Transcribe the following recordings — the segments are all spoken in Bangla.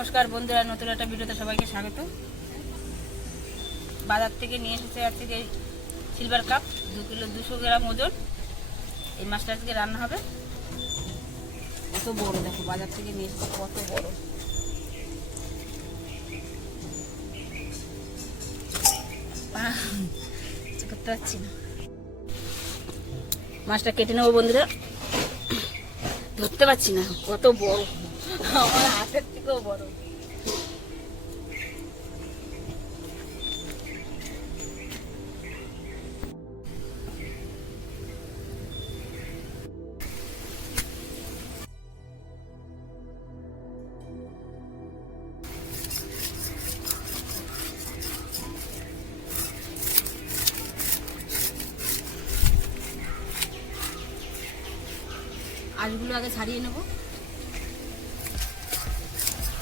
নমস্কার বন্ধুরা, নতুন একটা ভিডিওতে সবাইকে স্বাগত। বাজার থেকে নিয়ে এসেছে আজকে যে সিলভার কাপ দু কিলো দুশো গ্রাম ওজন। এই মাছটা আজকে রান্না হবে। কত বড়, দেখো, বাজার থেকে নিয়ে এসেছে কত বড়। করতে পারছি না। মাছটা কেটে নেব বন্ধুরা। ধরতে পারছি না, কত বড়। আমার হাতের থেকেও বড় আলুগুলো আগে ছাড়িয়ে নেব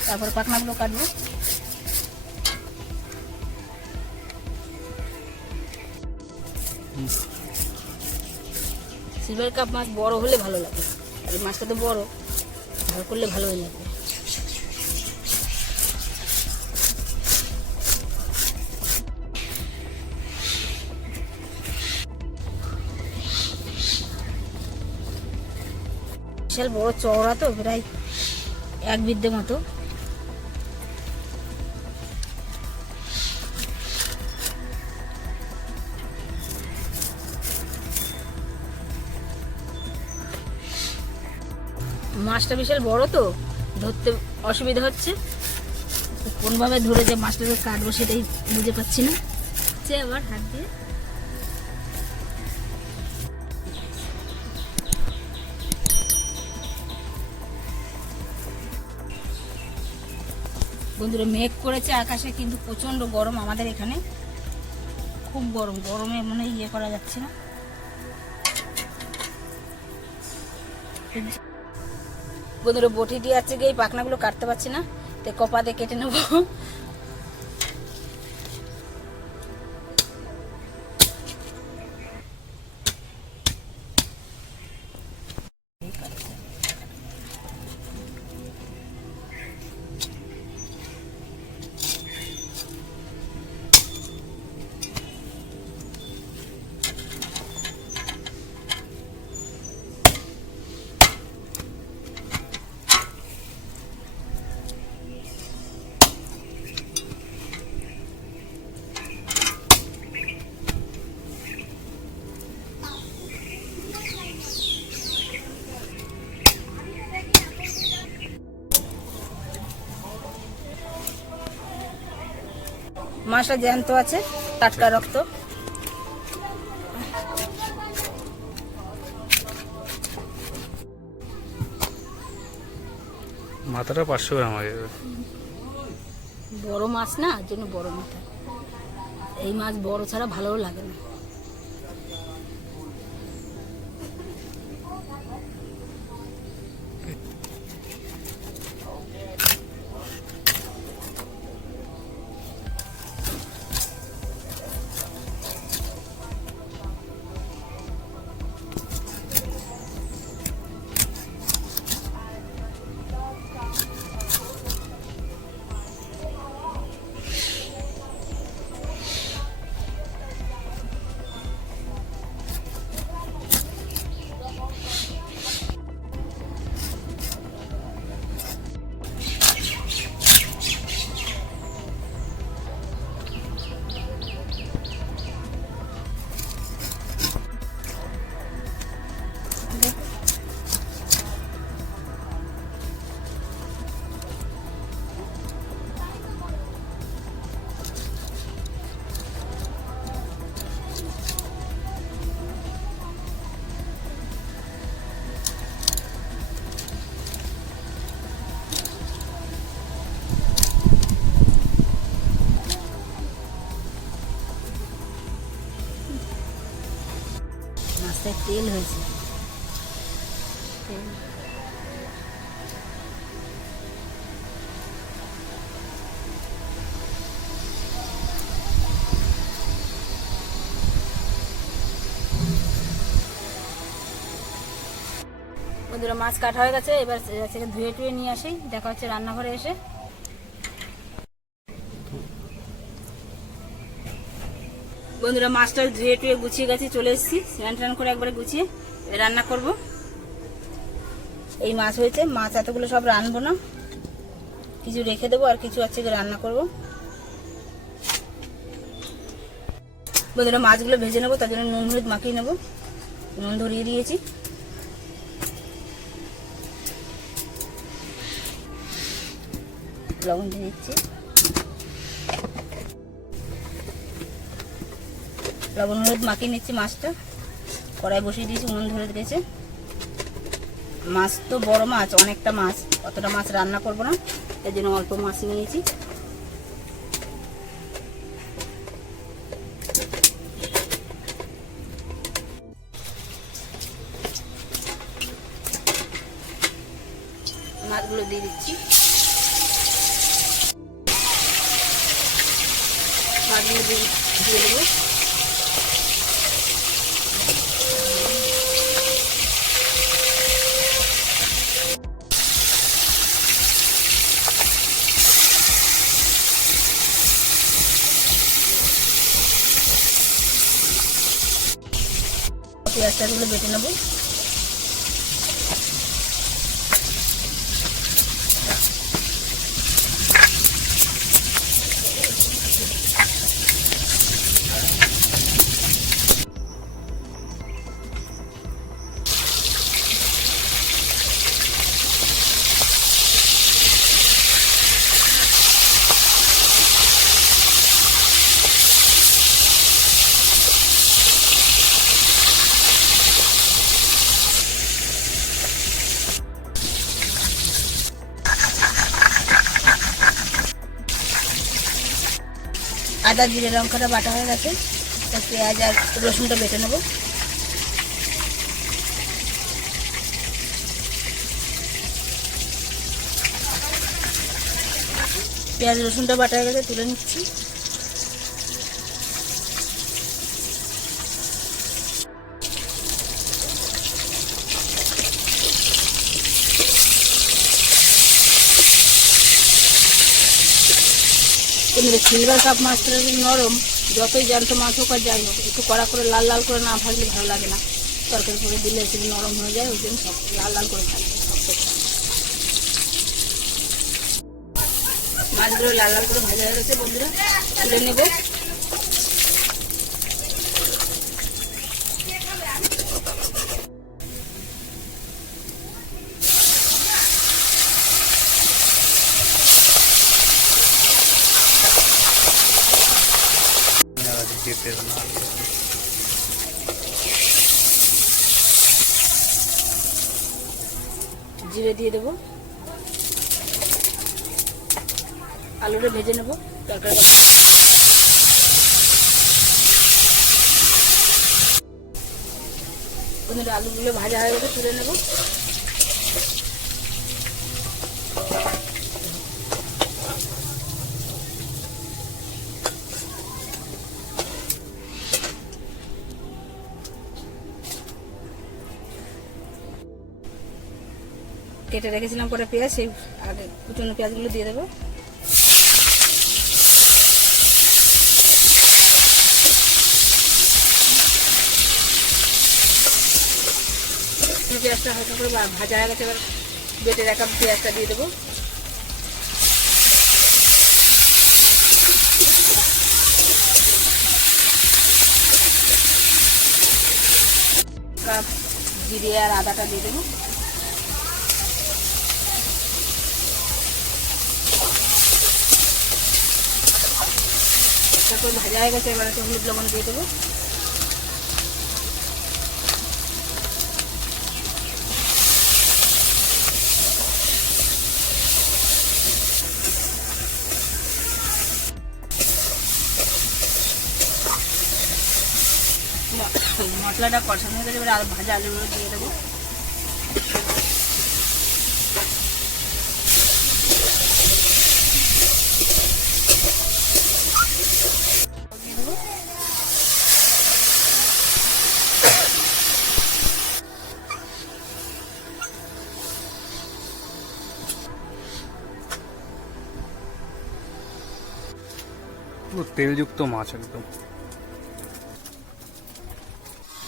তারপর পাখনাগুলো কাটবো। সিলভার কাপ মাছ বড় হলে ভালো লাগে। আর মাছটা তো বড়, ভালো করলে ভালোই লাগবে বিশাল বড় চওড়া তো, প্রায় এক বিদ্যে মতো। মাছটা বিশাল বড় তো, ধরতে অসুবিধা হচ্ছে। কোনভাবে ধরে যে মাছটাকে কাটবো সেটাই বুঝে পাচ্ছি না। হচ্ছে আবার হাত দিয়ে। বন্ধুরা, মেঘ করেছে আকাশে, কিন্তু প্রচণ্ড গরম আমাদের এখানে। খুব গরম, গরমে মানে ইয়ে করা যাচ্ছে না। বন্ধুরা বটি দিয়ে আছে গিয়ে পাখনাগুলো কাটতে পারছি না। তো কপা দিয়ে কেটে নেব। মাছটা জ্যান্ত আছে টাটকা রক্ত। মাথাটা পাঁচশো গ্রাম বড় মাছ না জন্য বড় মাথা। এই মাছ বড় ছাড়া ভালোও লাগে না। মাছটায় তেল হয়েছে। মাছ কাটা হয়ে গেছে। এবার সেটা ধুয়ে টুয়ে নিয়ে আসি। দেখা হচ্ছে রান্নাঘরে এসে। বন্ধুরা মাছটা ধুয়ে টুয়ে গুছিয়ে গেছে, চলে এসেছি। স্নান টান করে একবারে গুছিয়ে রান্না করব। এই মাছ হয়েছে, মাছ এতগুলো সব রানবো না। কিছু রেখে দেবো আর কিছু আছে রান্না করব। বন্ধুরা মাছগুলো ভেজে নেব, তার জন্য নুন হলুদ মাখিয়ে নেব। নুন ধরিয়ে দিয়েছি। লবণ দিয়ে দিচ্ছি। লবণ হলুদ মাখিয়ে নিচ্ছি মাছটা। কড়াই বসিয়ে দিয়েছি, উনুন ধরে দিয়েছে মাছ তো বড় মাছ, অনেকটা মাছ, অতটা মাছ রান্না করব না, এর জন্য অল্প মাছ নিয়েছি। মাছগুলো দিয়ে দিচ্ছি। মাছগুলো দিয়ে দিয়ে দেবো। পেঁয়াজটাগুলো বেটে নেব। আদা, জিরে লঙ্কাটা বাটা হয়ে গেছে। পেঁয়াজ আর রসুনটা বেটে নেব। পেঁয়াজ রসুনটা বাটা হয়ে গেছে, তুলে নিচ্ছি। কিন্তু সিলভার কাপ মাছটা নরম, যতই জ্যান্ত মাছ হোক আর যাই হোক, একটু কড়া করে, লাল লাল করে না ভাজলে ভালো লাগে না। তরকারি করে দিলে সেটি নরম হয়ে যায়, ওই জন্য সব লাল লাল করে ভাজবে। মাছগুলো লাল লাল করে ভাজা হয়ে গেছে, বন্ধুরা। তুলে নেব যেতে না জিরে দিয়ে দেবো। আলুটা ভেজে নেব তরকারি আলুগুলো ভাজা হয়ে গেছে তুলে নেব। কেটে রেখেছিলাম করে পেঁয়াজ, সেই আগে কুচনো পেঁয়াজগুলো দিয়ে দেবো। পেঁয়াজটা হালকা করে ভাজা হয়ে গেছে, এবার বেটে রাখা পেঁয়াজটা দিয়ে দেবো। জিরে আর আদাটা দিয়ে দেবো। তারপর ভাজা হয়ে গেছে, এবার একটু হলুদ লবণ দিয়ে দেবো। মশলাটা কষানো হয়ে গেছে, এবার আর ভাজা আলুগুলো দিয়ে দেবো। তেলযুক্ত মাছ একদম।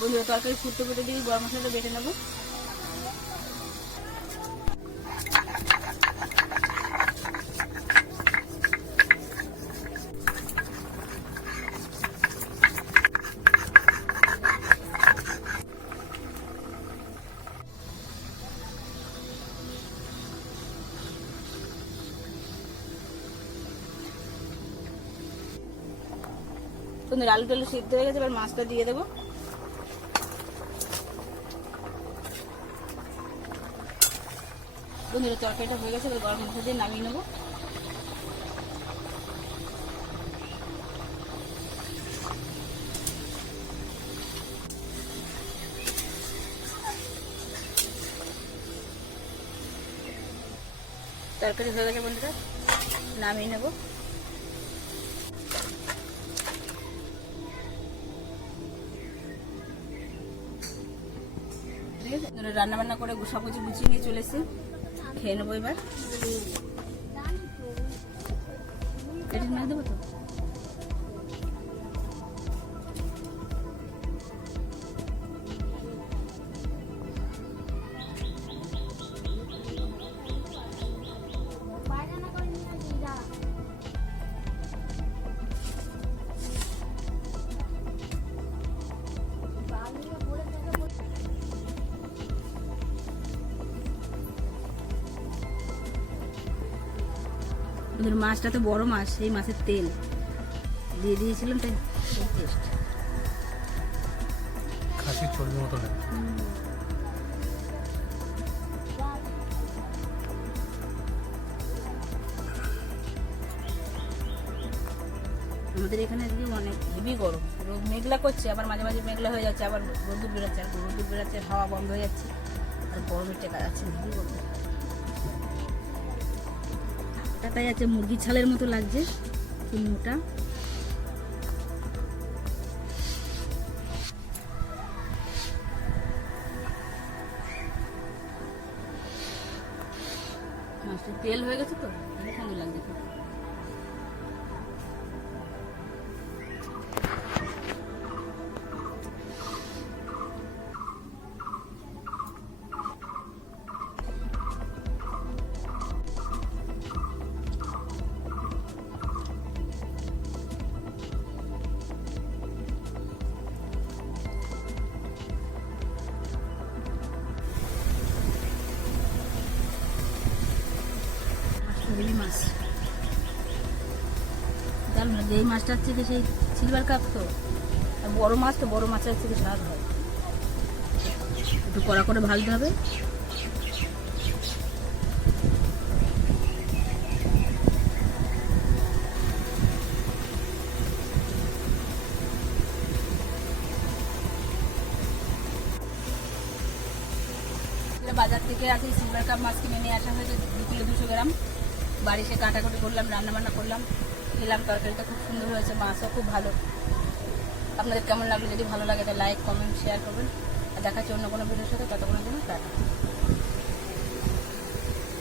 বন্ধুরা তরকারি ফুটতে ফুটে দিয়ে গরম মশলাটা বেটে নেব। বন্ধুরা আলু টালু সিদ্ধ হয়ে গেছে, এবার মাছটা দিয়ে দেবো। বন্ধুরা তরকারিটা হয়ে গেছে, এবার গরম মশলা দিয়ে নামিয়ে নেব। তরকারি হয়ে গেছে বন্ধুরা, নামিয়ে নেব। ঠিক রান্না বান্না করে সব গুছিয়ে নিয়ে চলেছে খেয়ে নেব এবার। এটা দেবো তো? ওদের মাছটা তো বড় মাছ সেই মাছের তেল। দিয়ে দিয়েছিলাম তাই টেস্ট মতো না আমাদের এখানে আজকে অনেক হেভি গরম। রোদ মেঘলা করছে আবার মাঝে মাঝে মেঘলা হয়ে যাচ্ছে আবার রোদ্দুর বেরোচ্ছে আর রোদ্দুর বেরোচ্ছে হাওয়া বন্ধ হয়ে যাচ্ছে। আর গরমের টেকা যাচ্ছে হেভি গরম। দেখা আছে, মুরগির ছালের মতো লাগছে কি মোটা মাছটা তেল হয়ে গেছে তো সুন্দর লাগছে খেতে। মাছ। দারুণ এই মাছটার থেকে সেই সিলভার কাপ তো। আর বড় মাছ তো বড় মাছের থেকে স্বাদ হয়। একটু কড়া করে ভাজতে হবে। বাজার থেকে আজকে সিলভার কাপ মাছ কিনে নিয়ে আসা হয়েছে দু কিলো দুশো গ্রাম। বাড়ি সে কাটাকুটি করলাম, রান্নাবান্না করলাম, খেলাম, তরকারিটা খুব সুন্দর হয়েছে, মাছও খুব ভালো। আপনাদের কেমন লাগল? যদি ভালো লাগে, তাহলে লাইক কমেন্ট শেয়ার করবেন। আর দেখাচ্ছি অন্য কোনো ভিডিওর সাথে, ততক্ষণের জন্য টাটা।